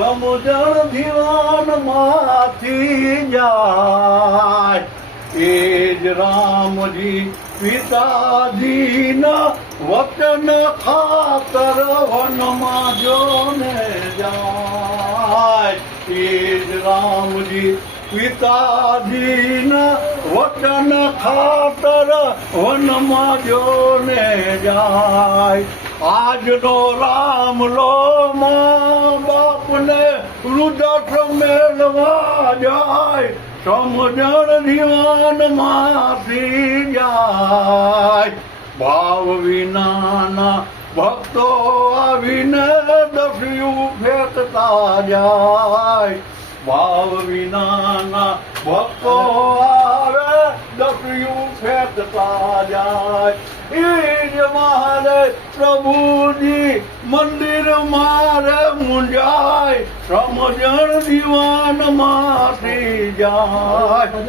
સમજણ દીવાન માંથી જાય એ જ રામજી પિતાજીના વચન ખાતર વનમાં જોને જાય એ જ રામજી પિતાજીના વચન ખાતર વનમાં જોને જાય આજનો રામલો મા બાપને રુદટ મેળવા જાય સમજણ દીવાન માંથી જાય ભાવ વિનાના ભક્તો આવીને દફિયું ફેંકતા જાય ભાવ વિનાના ભક્તો આવે દફિયું ફેંકતા જાય એ જ મારે પ્રભુજી મંદિર મારે મુંજાય સમજણ દીવાન માંથી જાય